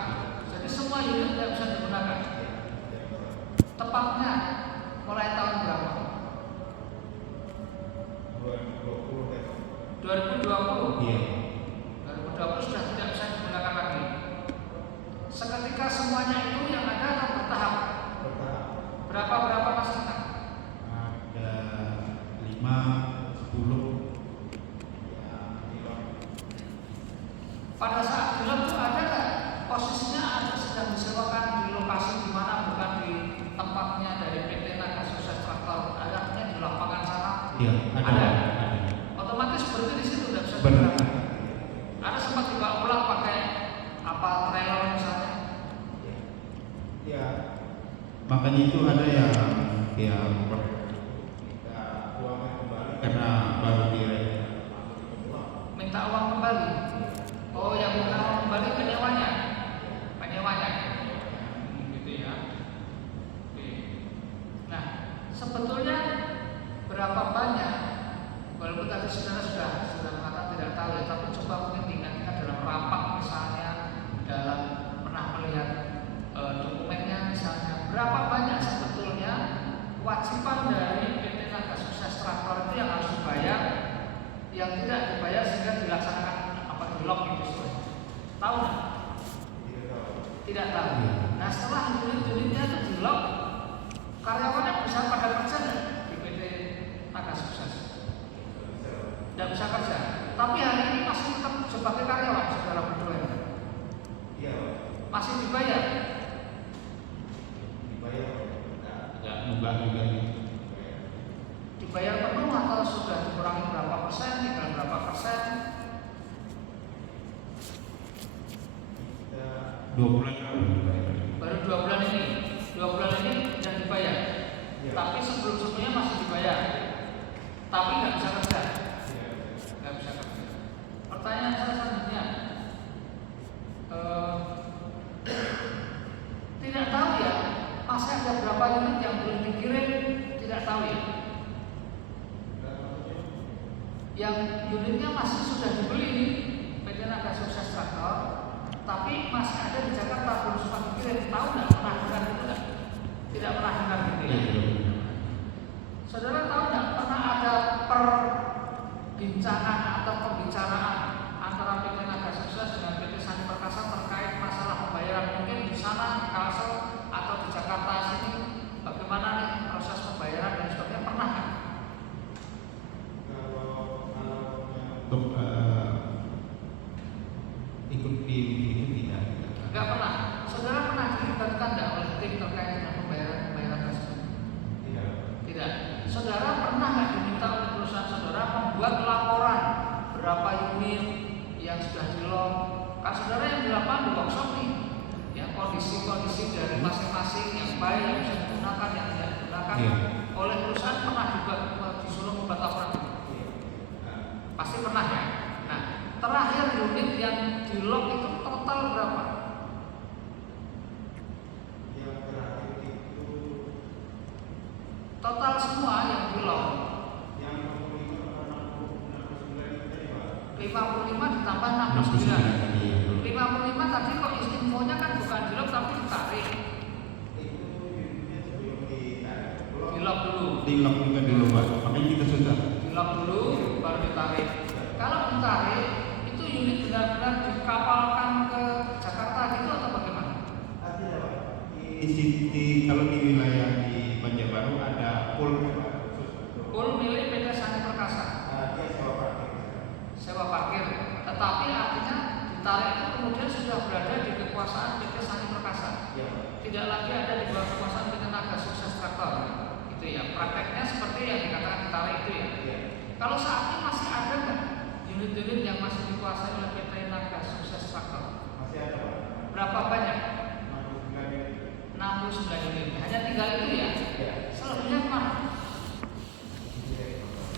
Jadi semua unit tidak bisa digunakan. Tepatnya mulai tahun berapa? 2020. Iya. 2020 sudah tidak bisa digunakan lagi. Seketika semuanya itu yang ada atau bertahap? Berapa masih ingat? Ada 5, 10. Pada saat di lock itu ada nggak posisinya ada sedang disewakan di lokasi di mana bukan di tempatnya dari PT Naga Sukses Traktor, artinya di lapangan sana? Iya, ada. Otomatis berarti di situ tidak bisa Benar. digunakan. Ada sempat dibawa pulang pakai apa trailer misalnya? Iya. Makanya itu ada yang karena baru Minta uang kembali. Oh, yang minta uang kembali penyewanya. Gitu ya. Oke. Nah, sebetulnya berapa banyak? Walaupun tadi saudara sudah mengatakan tidak tahu ya, tapi coba mungkin diingat-ingat dalam rapat misalnya, dalam pernah melihat dokumennya misalnya, berapa banyak sebetulnya kewajiban dari PT Naga Sukses Traktor itu yang harus dibayar, yang tidak dibayar sehingga dilaksanakan apa di lock itu semuanya. Tahu nggak? Tidak tahu. Nah, setelah unit-unitnya itu di lock, karyawannya bisa pada kerja nggak di PT Naga Sukses? Tidak bisa kerja. Tapi hari ini masih tetap sebagai karyawan, saudara berdua. Iya. Masih dibayar. Ya, enggak juga. Dibayar penuh atau sudah dikurangi berapa persen, tinggal berapa persen? 2 bulan lalu. Baru 2 bulan ini. 2 bulan ini sudah dibayar. Ya. Tapi sebelum-sebelumnya masih dibayar. Tapi nggak bisa kerja. Nggak bisa kerja. Pertanyaan saya selanjutnya, tidak tahu ya, masih ada berapa unit yang belum dikirim? Tidak tahu ya. Yang unitnya masih sudah dibeli nih, PT Naga Sukses Traktor, tapi masih ada di Jakarta belum sempat dikirim. Tahu nggak? Pernah dengar itu nggak? Tidak pernah dengar gitu ya. Saudara tahu nggak pernah ada perbincangan atau pembicaraan antara PT Naga Sukses dengan PT Sani Perkasa terkait masalah pembayaran, mungkin di sana di Kalsel atau di Jakarta sini, bagaimana nih proses pembayaran dan sebagainya, pernah kan? Untuk ikut berapa unit yang sudah di-lock. Kan saudara yang di lapangan di workshop nih, ya kondisi-kondisi dari masing-masing yang baik yang bisa digunakan, yang tidak digunakan oleh perusahaan pernah juga disuruh membuat laporan. Pasti pernah ya. Nah, terakhir unit yang di-lock itu total berapa? Total semua yang di-lock 55 ditambah 69. 55 tadi kok infonya kan bukan di-lock tapi ditarik. Di-lock dulu. Di-lock juga dulu Pak, makanya kita susah. Di-lock dulu baru ditarik. Kalau ditarik itu unit benar-benar dikapalkan ke Jakarta gitu atau bagaimana? Kalau di wilayah di Banjarbaru ada pool Milik PT Sani Perkasa. dia Sewa parkir. Tetapi artinya ditarik itu kemudian sudah berada di kekuasaan PT Sani Perkasa. Tidak lagi ada di bawah kekuasaan PT Naga Sukses Traktor. Gitu ya. Prakteknya seperti yang dikatakan ditarik itu ya. Kalau saat ini masih ada nggak unit-unit yang masih dikuasai oleh PT Naga Sukses Traktor? masih ada Pak. Berapa banyak? 69 unit. Hanya 3 itu ya? Selebihnya kemana?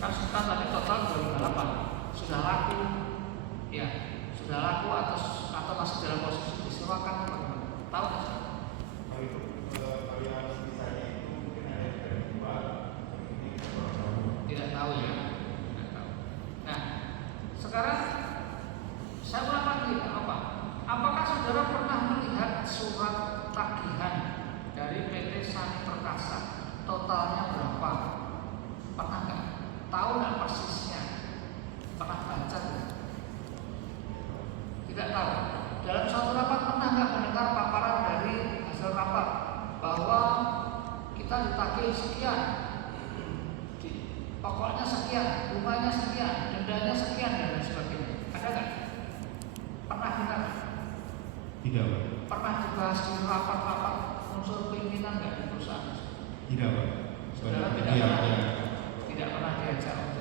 Kan Sultan tadi total 28 sudah laku, ya sudah laku atau masih dalam posisi disewakan? Tahu nggak sih? Kalau yang sisanya itu mungkin ada yang terjual, ini kita kurang tahu. Tidak tahu ya. Tidak tahu. Nah, sekarang saya ulang lagi apa? Apakah saudara pernah melihat surat tagihan dari PT Sani Perkasa? Totalnya berapa? Pernah nggak? Tahu nggak persisnya? Pernah baca nggak? Tidak tahu. Dalam suatu rapat pernah nggak mendengar paparan dari hasil rapat bahwa kita ditagih sekian, pokoknya sekian, bunganya sekian, dendanya sekian dan lain sebagainya? Ada nggak? Pernah dengar? Tidak Pak. Pernah dibahas di rapat-rapat unsur pimpinan nggak di perusahaan? Tidak Pak. Saudara tidak pernah diajak.